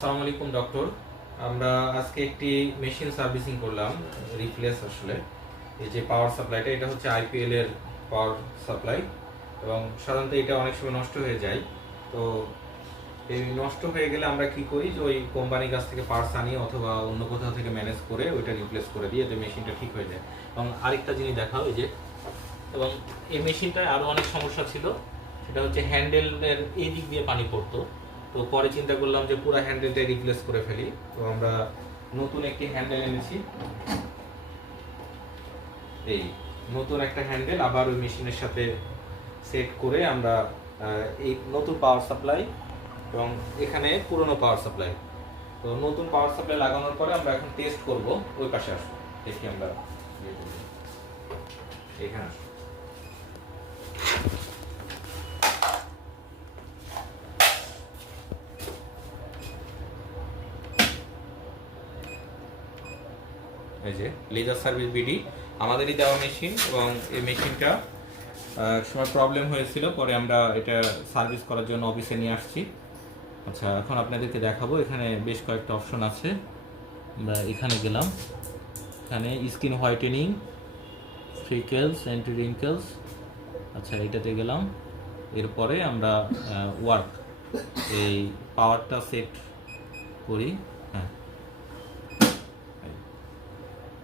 আসসালামু আলাইকুম ডক্টর। আমরা আজকে একটি মেশিন সার্ভিসিং করলাম, রিপ্লেস আসলে। এই যে পাওয়ার সাপ্লাইটা, এটা হচ্ছে আইপিএল এর পাওয়ার সাপ্লাই, এবং সাধারণত এটা অনেক সময় নষ্ট হয়ে যায়। তো এই নষ্ট হয়ে গেলে আমরা কি করি, যে ওই কোম্পানির কাছ থেকে পার্টস আনি অথবা অন্য কোথাও থেকে ম্যানেজ করে ওইটা রিপ্লেস করে দিই, এতে মেশিনটা ঠিক হয়ে যায়। এবং আরেকটা জিনিস দেখাও, এই যে, এবং এই মেশিনটায় আরও অনেক সমস্যা ছিল। সেটা হচ্ছে হ্যান্ডেলের এই দিক দিয়ে পানি পড়তো। তো পরে চিন্তা করলাম যে পুরো হ্যান্ডেলটাই রিপ্লেস করে ফেলি। তো আমরা নতুন একটি হ্যান্ডেল এনেছি, এই নতুন একটা হ্যান্ডেল আবার ওই মেশিনের সাথে সেট করে আমরা এই নতুন পাওয়ার সাপ্লাই এবং এখানে পুরনো পাওয়ার সাপ্লাই, তো নতুন পাওয়ার সাপ্লাই লাগানোর পরে আমরা এখন টেস্ট করব। ওই পাশে আসবো, দেখি আমরা এখানে আসবো। এই যে লেজার সার্ভিস বিডি আমাদেরই দেওয়া মেশিন, এবং এই মেশিনটা সময় প্রবলেম হয়েছিল, পরে আমরা এটা সার্ভিস করার জন্য অফিসে নিয়ে আসছি। আচ্ছা, এখন আপনাদেরকে দেখাবো। এখানে বেশ কয়েকটা অপশন আছে। আমরা এখানে গেলাম, এখানে skin whitening, freckles, anti wrinkles. আচ্ছা, এইটাতে গেলাম। এরপরে আমরা ওয়ার্ক, এই পাওয়ারটা সেট করি। হ্যাঁ,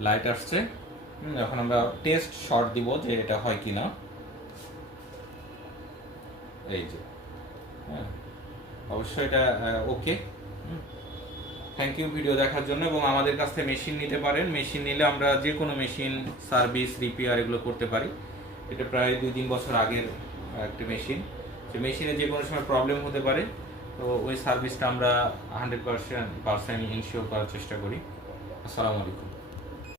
লাইট আসছে। এখন আমরা টেস্ট শট দিব যে এটা হয় কিনা। এই যে, হ্যাঁ, অবশ্যই এটা ওকে। থ্যাংক ইউ ভিডিও দেখার জন্য। এবং আমাদের কাছ থেকে মেশিন নিতে পারেন। মেশিন নিলে আমরা যে কোনো মেশিন সার্ভিস, রিপেয়ার এগুলো করতে পারি। এটা প্রায় 2-3 বছর আগের একটা মেশিন। সে মেশিনে যে কোনো সময় প্রবলেম হতে পারে, তো ওই সার্ভিসটা আমরা 100% ইনশিওর করার চেষ্টা করি। আসসালামু আলাইকুম।